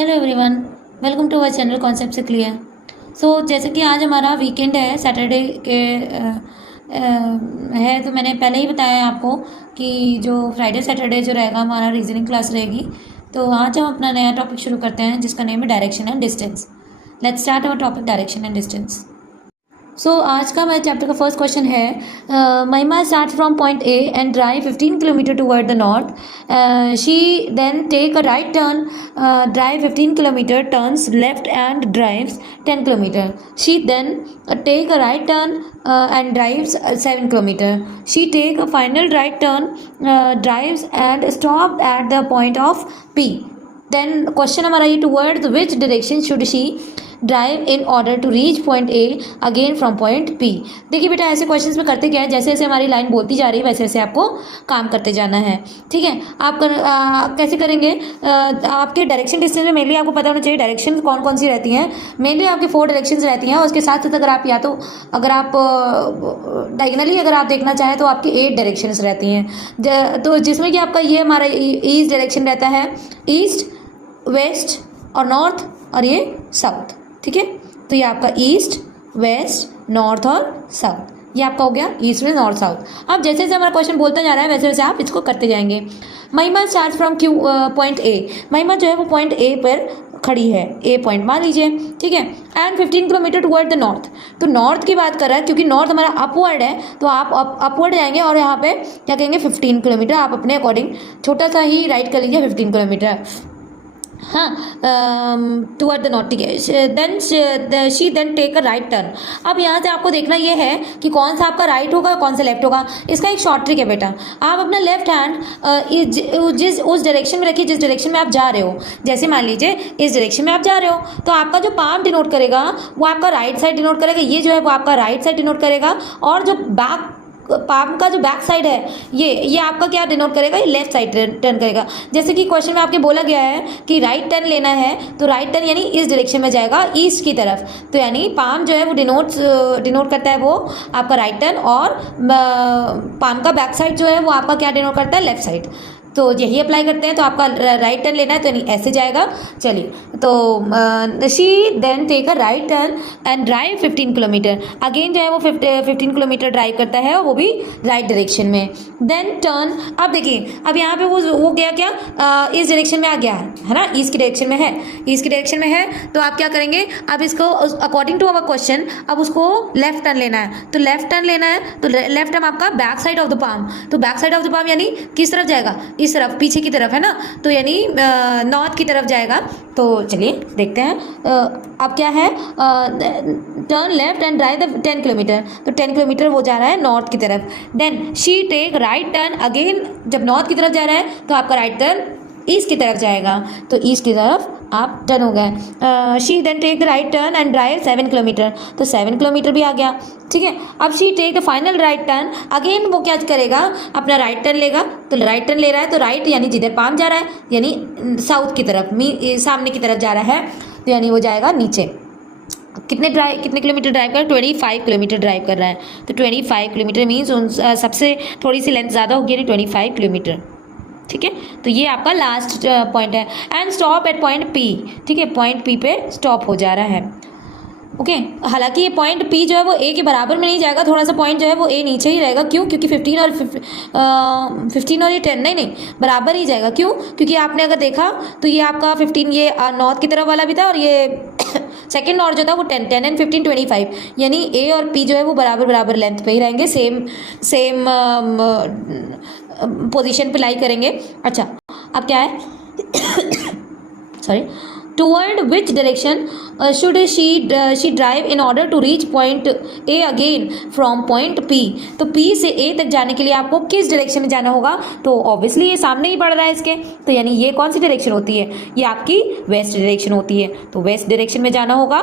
Hello everyone, welcome to our channel concept से clear. जैसे कि आज हमारा वीकेंड है, सैटरडे के है, तो मैंने पहले ही बताया है आपको कि जो फ्राइडे सैटरडे जो रहेगा हमारा रीजनिंग क्लास रहेगी। तो आज हम अपना नया टॉपिक शुरू करते हैं जिसका नेम है direction and distance. Let's start our topic direction and distance. आज का हमारे चैप्टर का फर्स्ट क्वेश्चन है, Mahima start from point A and drive 15 kilometre toward the north. She then take a right turn, drive 15 kilometre, turns left and drives 10 kilometre. She then take a right turn and drives 7 kilometer. She take a final right turn, drives and stop at the point of P. Then question हमारा ये towards which direction should she drive in order to reach point A again from point P. देखिए बेटा, ऐसे questions में करते क्या है, जैसे जैसे हमारी लाइन बोलती जा रही है वैसे वैसे आपको काम करते जाना है। ठीक है, आप कैसे करेंगे? आपके डायरेक्शन डिस्टेंस में मेनली आपको पता होना चाहिए डायरेक्शन कौन कौन सी रहती हैं। मेनली आपकी 4 डायरेक्शंस रहती हैं और उसके साथ साथ अगर आप या तो अगर आप डायगनली अगर आप देखना चाहें तो आपकी 8 डायरेक्शंस रहती हैं। तो जिसमें कि आपका ये हमारा ईस्ट डायरेक्शन रहता है, ईस्ट, वेस्ट और नॉर्थ, और ये साउथ। ठीक है, तो ये आपका ईस्ट, वेस्ट, नॉर्थ और साउथ, ये आपका हो गया ईस्ट, वेस्ट, नॉर्थ, साउथ। अब जैसे जैसे हमारा क्वेश्चन बोलता जा रहा है वैसे वैसे आप इसको करते जाएंगे। महिमा स्टार्ट फ्रॉम पॉइंट ए। महिमा जो है वो पॉइंट ए पर खड़ी है, ए पॉइंट मान लीजिए। ठीक है, and 15 kilometre toward the north. तो नॉर्थ की बात कर रहा है क्योंकि नॉर्थ हमारा अपवर्ड है, तो आप अपवर्ड जाएंगे और यहाँ पे क्या कहेंगे 15 किलोमीटर। आप अपने अकॉर्डिंग छोटा सा ही राइट कर लीजिए 15 किलोमीटर। हाँ, टुवर्ड द नॉर्थ। ठीक है, then she then take a right turn. अब यहाँ से आपको देखना ये है कि कौन सा आपका राइट होगा कौन सा लेफ्ट होगा। इसका एक शॉर्ट ट्रिक है बेटा, आप अपना लेफ्ट हैंड उस डायरेक्शन में रखिए जिस डायरेक्शन में आप जा रहे हो। जैसे मान लीजिए इस डायरेक्शन में आप जा रहे हो तो आपका जो पाम डिनोट करेगा वो आपका राइट साइड डिनोट करेगा, ये जो है वो आपका राइट साइड डिनोट करेगा, और जो बैक पाम का जो बैक साइड है ये आपका क्या डिनोट करेगा, ये लेफ्ट साइड टर्न करेगा। जैसे कि क्वेश्चन में आपके बोला गया है कि राइट टर्न लेना है, तो राइट टर्न यानी इस डायरेक्शन में जाएगा, ईस्ट की तरफ। तो यानी पाम जो है वो डिनोट करता है वो आपका राइट टर्न, और पाम का बैक साइड जो है वो आपका क्या डिनोट करता है, लेफ्ट साइड। तो यही अप्लाई करते हैं। तो आपका राइट टर्न लेना है तो यानी ऐसे जाएगा। चलिए, तो she then take a right turn and drive 15 kilometre. Again जो है वो 15 किलोमीटर ड्राइव करता है, वो भी राइट डायरेक्शन में। देन टर्न, अब देखिए अब यहाँ पे वो गया क्या, इस डायरेक्शन में आ गया है ना, ईस्ट की डायरेक्शन में है, ईस्ट की डायरेक्शन में है। तो आप क्या करेंगे, अब इसको अकॉर्डिंग टू अवर क्वेश्चन अब उसको लेफ्ट टर्न लेना है। तो लेफ्ट टर्न लेना है तो लेफ्ट टर्न आपका back side of the palm. तो back side of the palm यानी किस तरफ जाएगा, इस तरफ, पीछे की तरफ है ना, तो यानी नॉर्थ की तरफ जाएगा। तो चलिए देखते हैं। अब क्या है, turn left and drive 10 kilometre. तो 10 किलोमीटर वो जा रहा है नॉर्थ की तरफ। Then she take right turn again, जब नॉर्थ की तरफ जा रहा है तो आपका राइट टर्न ईस्ट की तरफ जाएगा, तो ईस्ट की तरफ आप टर्न हो गए। She then take right turn and drive 7 kilometre. तो 7 किलोमीटर भी आ गया। ठीक है, अब she take the final right turn again, वो क्या करेगा, अपना राइट टर्न लेगा। तो राइट टर्न ले रहा है तो राइट यानी जिधर पाम जा रहा है यानी साउथ की तरफ, सामने की तरफ जा रहा है, तो यानी वो जाएगा नीचे। कितने किलोमीटर ड्राइव कर रहा है, 25 किलोमीटर ड्राइव कर रहा है। तो 25 किलोमीटर मीन्स सबसे थोड़ी सी लेंथ ज़्यादा होगी यानी 25 किलोमीटर। ठीक है, तो ये आपका लास्ट पॉइंट है। And stop at point P. ठीक है, पॉइंट पी पे स्टॉप हो जा रहा है। ओके, हालांकि ये पॉइंट पी जो है वो ए के बराबर में नहीं जाएगा, थोड़ा सा पॉइंट जो है वो ए नीचे ही रहेगा। क्यों? क्योंकि 15 और ये 10 नहीं बराबर ही जाएगा। क्यों? क्योंकि आपने अगर देखा तो ये आपका 15 ये नॉर्थ की तरफ वाला भी था, और ये सेकेंड नॉर्थ जो था वो 10 एंड 15 25, यानी ए और पी जो है वो बराबर लेंथ पे ही रहेंगे, सेम पोजीशन पे लाई करेंगे। अच्छा, अब क्या है sorry, toward which direction should she drive in order to reach point A again from point P. तो पी से ए तक जाने के लिए आपको किस डायरेक्शन में जाना होगा? तो ऑब्वियसली ये सामने ही पड़ रहा है इसके, तो यानी ये कौन सी डायरेक्शन होती है, ये आपकी वेस्ट डायरेक्शन होती है। तो वेस्ट डायरेक्शन में जाना होगा।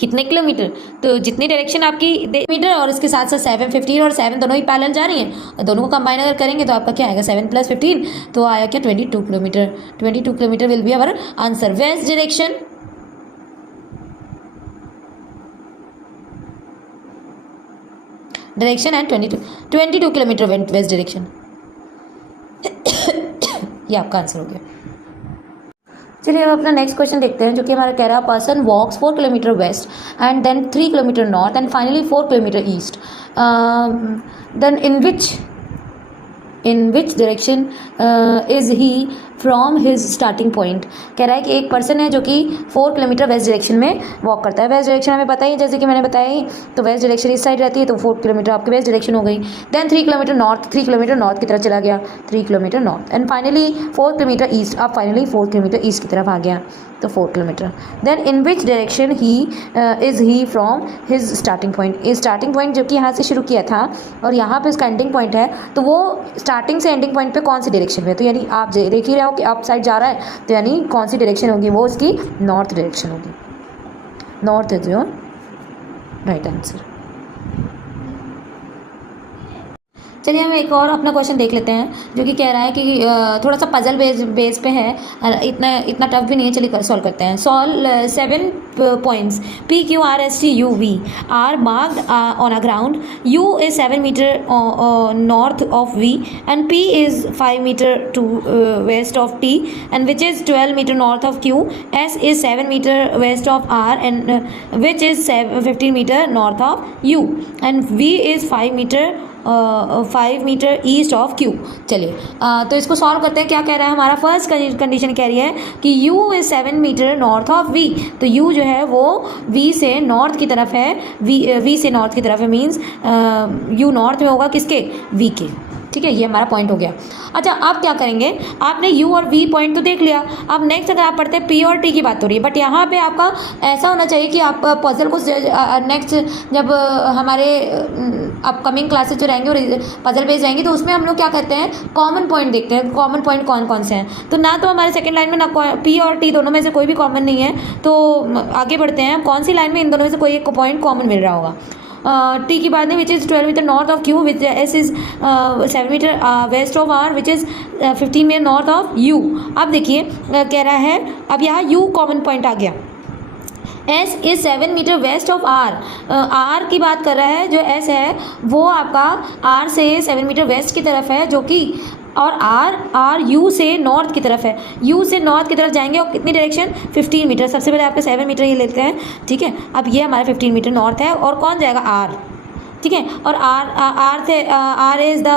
कितने किलोमीटर, तो जितनी डायरेक्शन आपकी मीटर, और इसके साथ साथ 7 15 और 7 दोनों ही पैरेलल जा रही हैं, दोनों को कंबाइन अगर करेंगे तो आपका क्या आएगा, 7 + 15 तो आया क्या 22 kilometre. 22 kilometre will be our answer. West direction, direction and 22 kilometre west direction ये आपका आंसर हो गया। चलिए अब अपना नेक्स्ट क्वेश्चन देखते हैं, जो कि हमारा कह रहा है person walks 4 kilometre west and then 3 kilometre north and finally 4 kilometre east, then in which direction is he from his starting point. कह रहा है कि एक पर्सन है जो कि 4 किलोमीटर वेस्ट डायरेक्शन में वॉक करता है। वेस्ट डायरेक्शन हमें पता ही है, जैसे कि मैंने बताया ही, तो वेस्ट डायरेक्शन इस साइड रहती है, तो 4 किलोमीटर आपकी वेस्ट डायरेक्शन हो गई। Then 3 kilometre north, 3 kilometre north की तरफ चला गया, 3 kilometre north and finally 4 kilometre east, अब फाइनली 4 किलोमीटर ईस्ट की तरफ आ गया, तो 4 kilometre. Then in which direction he is he from his starting point. ये स्टार्टिंग पॉइंट जो कि यहाँ से शुरू किया था और यहाँ पे उसका एंडिंग पॉइंट है, तो वो स्टार्टिंग से एंडिंग पॉइंट पे कौन सी डायरेक्शन में है, तो यानी आप देख ही रहे हो कि अप साइड जा रहा है, तो यानी कौन सी डायरेक्शन होगी, वो उसकी नॉर्थ डायरेक्शन होगी। North is your right answer. चलिए हम एक और अपना क्वेश्चन देख लेते हैं, जो कि कह रहा है कि थोड़ा सा पजल बेस पे है, इतना टफ भी नहीं है। चलिए सॉल्व करते हैं। Solve 7 points P, Q, R, S, T, U, V are marked on a ground. U is 7 meter north of V and P is 5 meter to west of T, and which is 12 meter north of Q. S is 7 meter west of R and which is 15 meter north of U, and V is 5 metre east of Q. चलिए तो इसको solve करते हैं। क्या कह रहा है हमारा फर्स्ट कंडीशन कह रही है कि U is 7 metre north of V, तो U जो है वो V से नॉर्थ की तरफ है, V से नॉर्थ की तरफ है, मीन्स U नॉर्थ में होगा किसके, V के। ठीक है, ये हमारा पॉइंट हो गया। अच्छा अब क्या करेंगे, आपने U और V पॉइंट तो देख लिया। अब नेक्स्ट अगर आप पढ़ते हैं P और T की बात हो रही है, बट यहाँ पे आपका ऐसा होना चाहिए कि आप पजल को नेक्स्ट जब हमारे अपकमिंग क्लासेस जो रहेंगे और पजल बेस्ड रहेंगे, तो उसमें हम लोग क्या करते हैं, कॉमन पॉइंट देखते हैं। कॉमन पॉइंट कौन कौन से हैं, तो ना तो हमारे सेकेंड लाइन में ना P और T दोनों में से कोई भी कॉमन नहीं है, तो आगे बढ़ते हैं। कौन सी लाइन में इन दोनों में से कोई एक पॉइंट कॉमन मिल रहा होगा। टी की बात नहीं, which is 12 metre north of Q, which S is 7 metre west of R, which is 15 metre north of U. अब देखिए कह रहा है, अब यहाँ यू कॉमन पॉइंट आ गया। S is 7 metre west of R, R की बात कर रहा है, जो एस है वो आपका आर से 7 मीटर वेस्ट की तरफ है, जो कि और आर यू से नॉर्थ की तरफ है। यू से नॉर्थ की तरफ जाएंगे और कितनी डायरेक्शन, 15 मीटर। सबसे पहले आपके 7 मीटर ये लेते हैं, ठीक है। अब ये हमारा 15 मीटर नॉर्थ है, और कौन जाएगा, आर, ठीक है। और R is the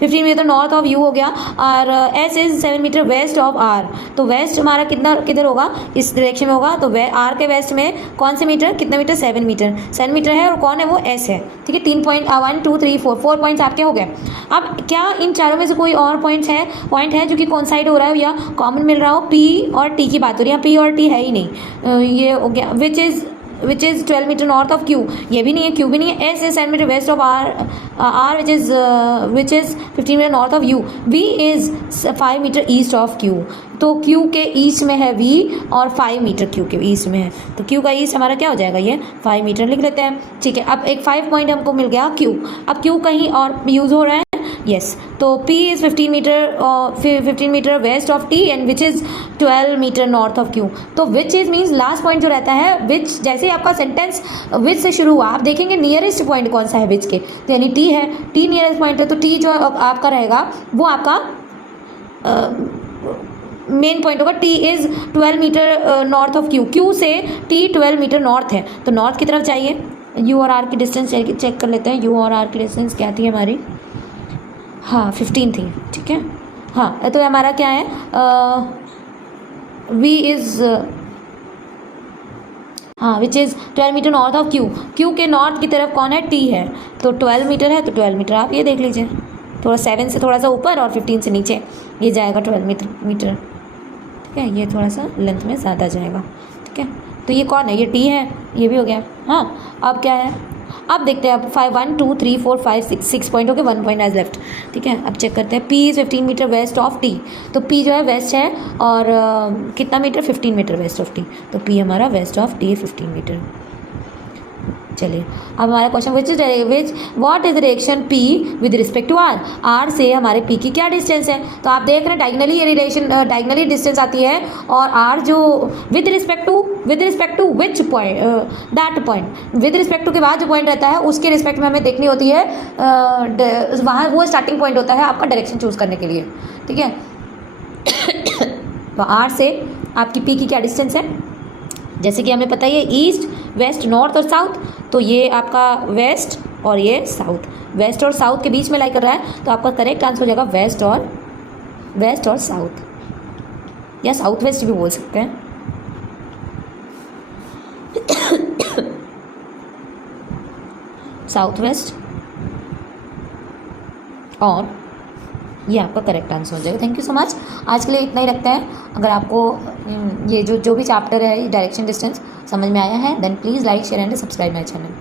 15 metre north of U हो गया, और S is 7 metre west of R. तो वेस्ट हमारा किधर होगा, इस डायरेक्शन में होगा। तो आर के वेस्ट में कौन से मीटर, कितने मीटर, 7 मीटर। 7 मीटर है, और कौन है वो, एस है, ठीक है। 3 पॉइंट 1 2 3 4 पॉइंट्स आपके हो गए। अब क्या इन चारों में से कोई और पॉइंट है जो कि कोइंसाइड हो रहा है या कॉमन मिल रहा हो। पी और टी की बात हो रही है, पी और टी है ही नहीं, ये हो गया। Which is 12 metre north of Q, ये भी नहीं है, क्यू भी नहीं है। S is 7 metre west of R which is 15 metre north of U. V is 5 metre east of Q, तो क्यू के ईस्ट में है वी, और 5 मीटर क्यू के ईस्ट में है, तो क्यू का ईस्ट हमारा क्या हो जाएगा, ये 5 मीटर लिख लेते हैं, ठीक है। अब एक 5 पॉइंट हमको मिल गया क्यू। अब क्यू कहीं और यूज़ हो रहा है, यस। तो P is 15 metre west of T and which is 12 metre north of Q। तो which is means last point जो रहता है, विच, जैसे ही आपका सेंटेंस विच से शुरू हुआ, आप देखेंगे नियरेस्ट पॉइंट कौन सा है विच के, तो यानी T है, T नियरेस्ट पॉइंट है, तो T जो आपका रहेगा वो आपका मेन पॉइंट होगा। T is 12 metre north of Q, Q से T 12 मीटर नॉर्थ है, तो नॉर्थ की तरफ जाइए। U और R की डिस्टेंस चेक कर लेते हैं। U और R की डिस्टेंस क्या थी हमारी, हाँ 15 थी, ठीक है। हाँ तो हमारा क्या है, V इज़ हाँ which is 12 metre north of Q। Q के नॉर्थ की तरफ कौन है, T है, तो 12 मीटर है, तो 12 मीटर आप ये देख लीजिए, थोड़ा 7 से थोड़ा सा ऊपर और 15 से नीचे, ये जाएगा 12 मीटर, ठीक है। ये थोड़ा सा लेंथ में ज़्यादा जाएगा, ठीक है। तो ये कौन है, ये T है, ये भी हो गया। हाँ अब क्या है, अब देखते हैं, अब 1 2 3 4 5 6 पॉइंट हो गए, 1 पॉइंट एज लेफ्ट, ठीक है। अब चेक करते हैं, P is 15 metre west of T, तो P जो है वेस्ट है, और कितना metre, 15 metre west of T, तो P हमारा वेस्ट ऑफ T 15 मीटर। चलिए अब हमारा question, what is direction P with respect to R। R से हमारे P की क्या डिस्टेंस है, तो आप देख रहे हैं डायगनली ये रिलेशन, डायगनली डिस्टेंस आती है, और R जो with respect to which point, that point, with respect to के बाद जो पॉइंट रहता है उसके रिस्पेक्ट में हमें देखनी होती है, वहाँ वो स्टार्टिंग पॉइंट होता है आपका डायरेक्शन चूज़ करने के लिए, ठीक है। तो आर से आपकी पी की क्या डिस्टेंस है, जैसे कि हमें पता ही है ईस्ट वेस्ट नॉर्थ और साउथ, तो ये आपका वेस्ट और ये साउथ, वेस्ट और साउथ के बीच में लाई कर रहा है, तो आपका करेक्ट आंसर हो जाएगा वेस्ट और साउथ, या साउथ वेस्ट भी बोल सकते हैं। साउथ वेस्ट, और ये आपका करेक्ट आंसर हो जाएगा। Thank you so much. आज के लिए इतना ही रखते हैं। अगर आपको ये जो भी चैप्टर है डायरेक्शन डिस्टेंस समझ में आया है, then please like share and subscribe my channel.